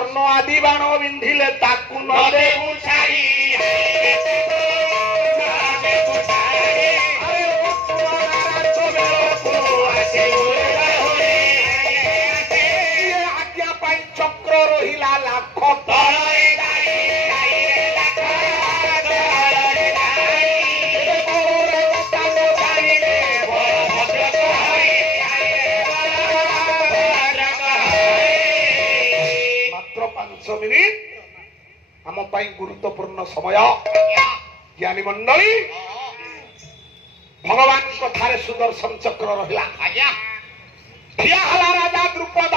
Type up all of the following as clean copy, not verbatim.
ସ୍ୱର୍ଣ୍ଣ ଆଦି ବାଣ ବିନ୍ଧିଲେ ତାକୁ ନ ଦେବୁ ଛାଡ଼ି ଆଜ୍ଞା ପାଇଁ ଚକ୍ର ରହିଲା ଲାଖ ତଳେ ମାତ୍ର 5 ମିନିଟ ଆମ ପାଇଁ ଗୁରୁତ୍ୱପୂର୍ଣ୍ଣ ସମୟ। ଜ୍ଞାନୀ ମଣ୍ଡଳୀ ଭଗବାନଙ୍କ ଠାରେ ସୁଦର୍ଶନ ଚକ୍ର ରହିଲା। ଠିଆ ହେଲା ରାଜା ଦ୍ରୁପଦ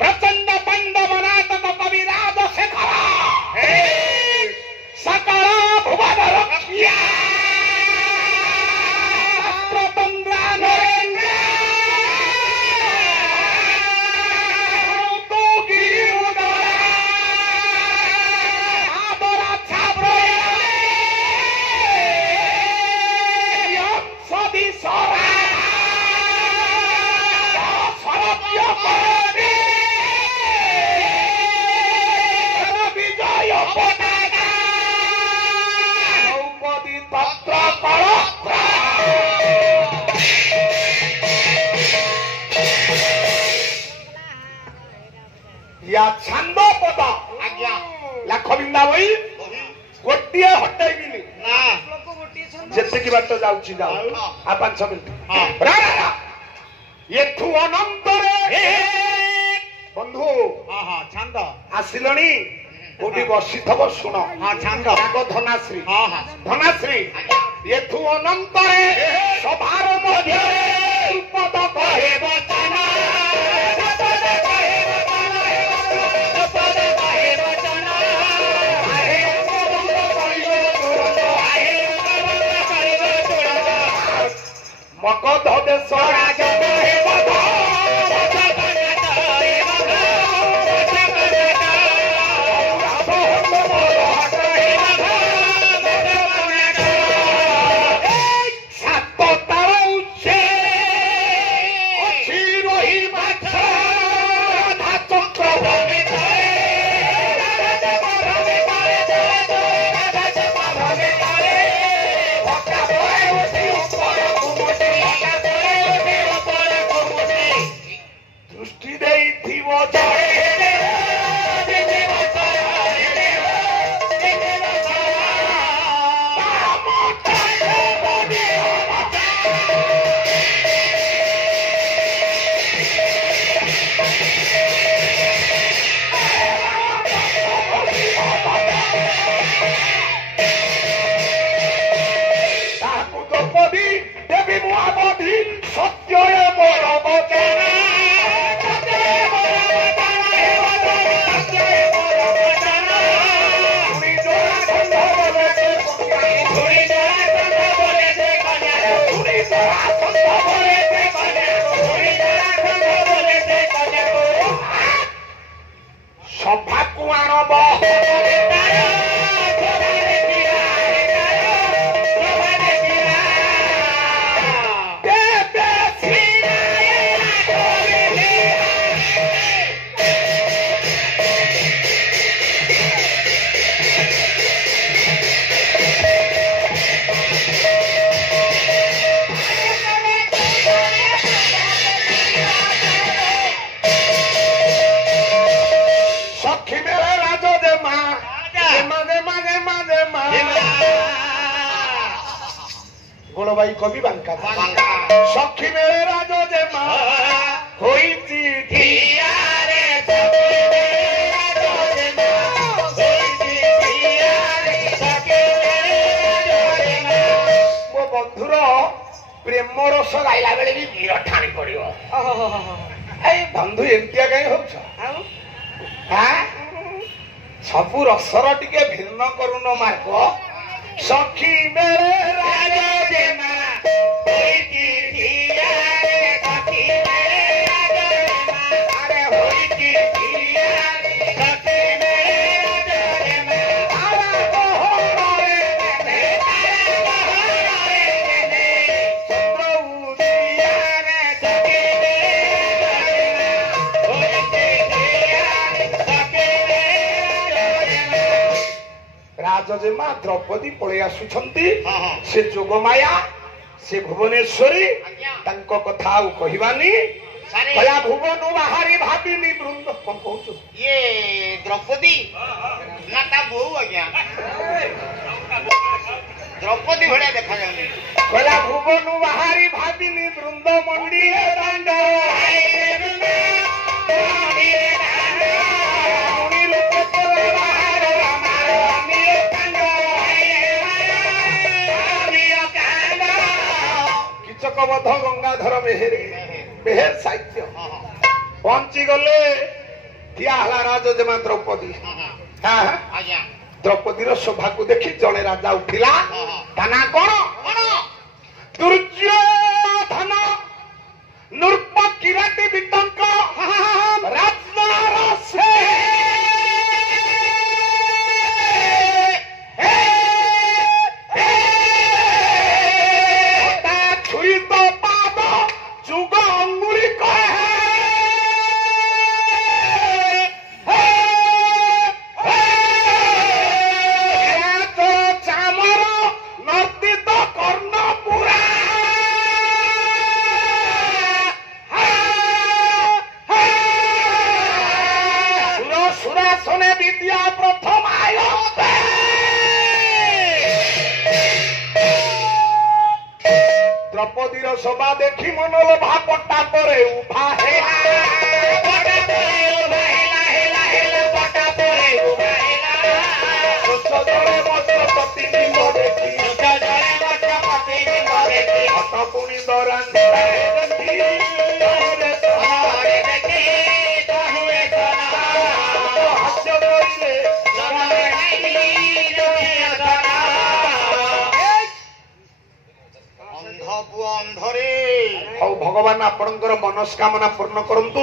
ପ୍ରଚଣ୍ଡ ପାଣ୍ଡବ ନାଟକ କବିରାଜ ଶେଖର ସକଳ ଭୁବନ ରକ୍ଷା या छंद पद लाख बिंदा बही गोटे हटाइबिनी जेतिकी बाट जाउची जाऊ आ 5 मिनिट एठू अनंतरे बंधु छंद आसिलणी कोठी बसिथब सुन छंद धनाश्री धनाश्री एठू अनंतरे सभार मध्य पद कहे वचन मगध देश राजा गुणबाई कवि बांका सखी मेरे राजो जे मा होई चिठी मो बंधुर प्रेम रस गाइला बेले भी वीर ठाणी पड़ियो ए बंधु एंतिया कहीं होछ हां सबु रसर टिके भिन्न करूनो मार्ग सखी मेरे राजा जे मा होई चिठिया रे सखी मेरे राजा जे मा अरे होई चिठिया रे सखी मेरे राजा जे मा आवा बहरे ने तारा बहरे ने सौदिया रे सखी मेरे राजा जे मा होई चिठिया रे सखी राजजेमा द्रौपदी पळै आसुछंती से जोगमाया से भुवनेश्वरी तांको कथा आउ कहिबानी कया भुवन बाहरी भाबिनी वृंद कौन कहू ये द्रौपदी ना ता बहु आज्ञा द्रौपदी भलिया देखा जाउनी कया भुवन बाहरी भाबिनी वृंद मंडी दांड किचकबध गंगाधर बेहेर साहित्य पहुंची गले ठिया हला राजजेमा द्रौपदी द्रौपदी शोभा को देखी जड़े राजा उठिला ताना कौन दुर्योधन नृप किराटी वितंक राजदार से छुई तो पाद जुग अंगुरी कहे द्रौपदीर सभा देखी मनोलोभा पट्टा परे उभा भगवान आपणकर मनस्कामना पूर्ण करंतु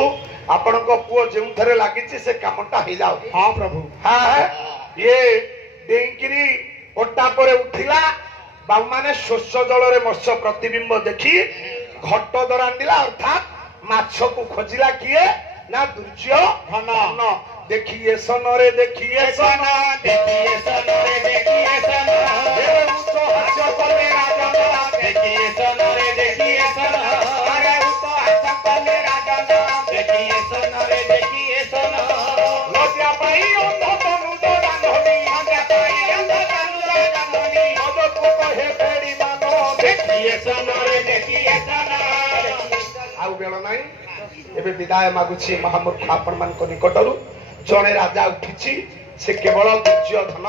आपणक पुओ जेउथरे लागिछि से कामटा हे जाओ हां प्रभु हां ये डेंकिरी ओटा परे उठिला बाबू माने शोष जल रे मत्स्य प्रतिबिंब देखी घट्ट दरांडिला अर्थात माछ को खोजिला किए ना दुर्योधन देखिए सनरे देखिए सन देखिए सनरे देखिए सन हे उतो हज करे राजा देखिए सनरे देखिए सन अरे उतो हज करे राजा देखिए सनरे देखिए सन लज्जा पाई अंध तनु दरांधनी लज्जा पाई अंध तनु दरांधनी मद को कहे बेड़ी मानो देखिए सनरे देखिए सन आउ बेल नाही एबे विदाय मागुछि महामूर्ख आपण मान को निकटरू जड़े राजा उठी से केवल दुर्योधन